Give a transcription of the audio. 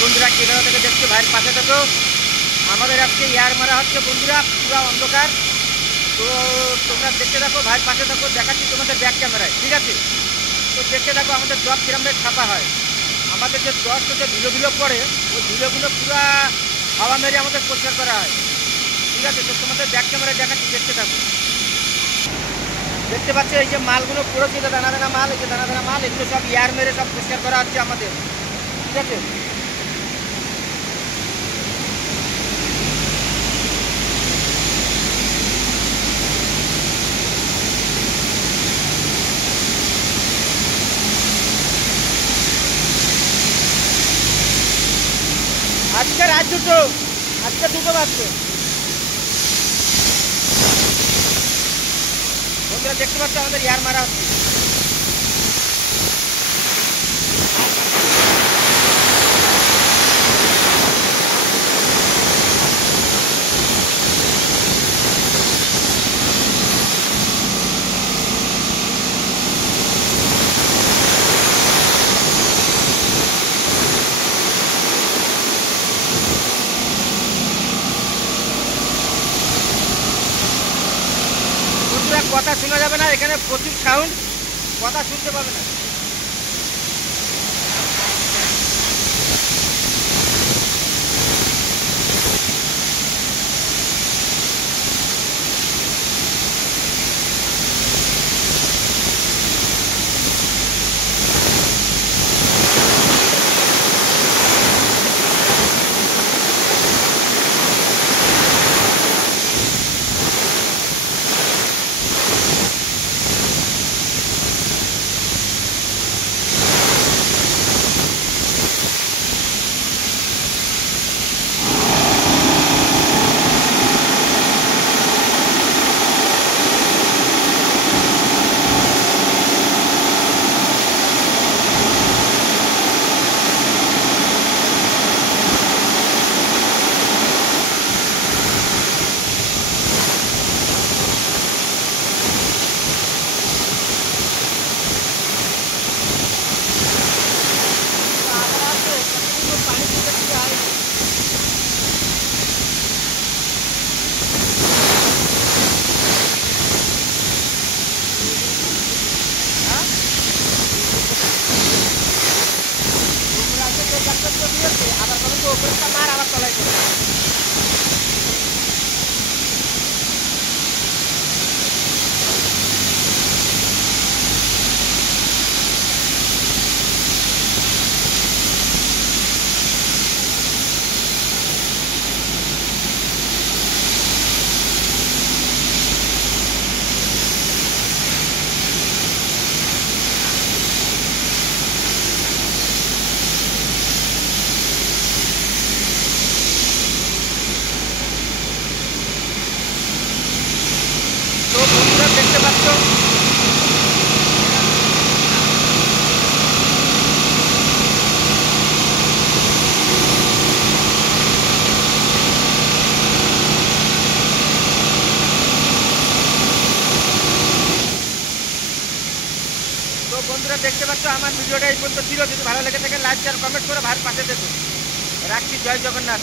বন্ধুরা কে কোথা থেকে দেখছো ভাইয়ের পাশে থাকো। আমাদের আজকে এয়ার মারা হচ্ছে বন্ধুরা, পুরো অন্ধকার। তো তোমরা দেখতে থাকো, ভাইয়ের পাশে থাকো, দেখাচ্ছি তোমাদের ব্যাক ক্যামেরায়, ঠিক আছে? তো দেখতে থাকো আমাদের ড্রপ কিরমভাবে ছাপা হয়। আমাদের যে ড্রপ যে ধুলো পড়ে, ওই ধুলোগুলো পুরো হাওয়া মেরে আমাদের পরিষ্কার করা হয়, ঠিক আছে? তো তোমাদের ব্যাক ক্যামেরায় দেখাচ্ছি, দেখতে থাকো। দেখতে পাচ্ছ এই যে মালগুলো পড়েছিল, দানা দানা মাল, এই যে দানা দানা মাল, এগুলো সব এয়ার মেরে সব পরিষ্কার করা হচ্ছে আমাদের, ঠিক আছে? আজকে রাত দুটো, আজকে দুটো বাজছে বন্ধুরা। দেখতে পাচ্ছ আমাদের এয়ার মারা হচ্ছে। কথা শোনা যাবে না, এখানে প্রচুর সাউন্ড, কথা শুনতে পাবে না। আবার তখন তো ওপরে মার আবার তলায় করে। তো বন্ধুরা দেখতে পাচ্ছ আমার ভিডিওটা এই পর্যন্ত ছিল। যদি ভালো লেগে থাকে লাইক শেয়ার কমেন্ট করে ভাইয়ের পাশে দেখুন। রাখছি, জয় জগন্নাথ।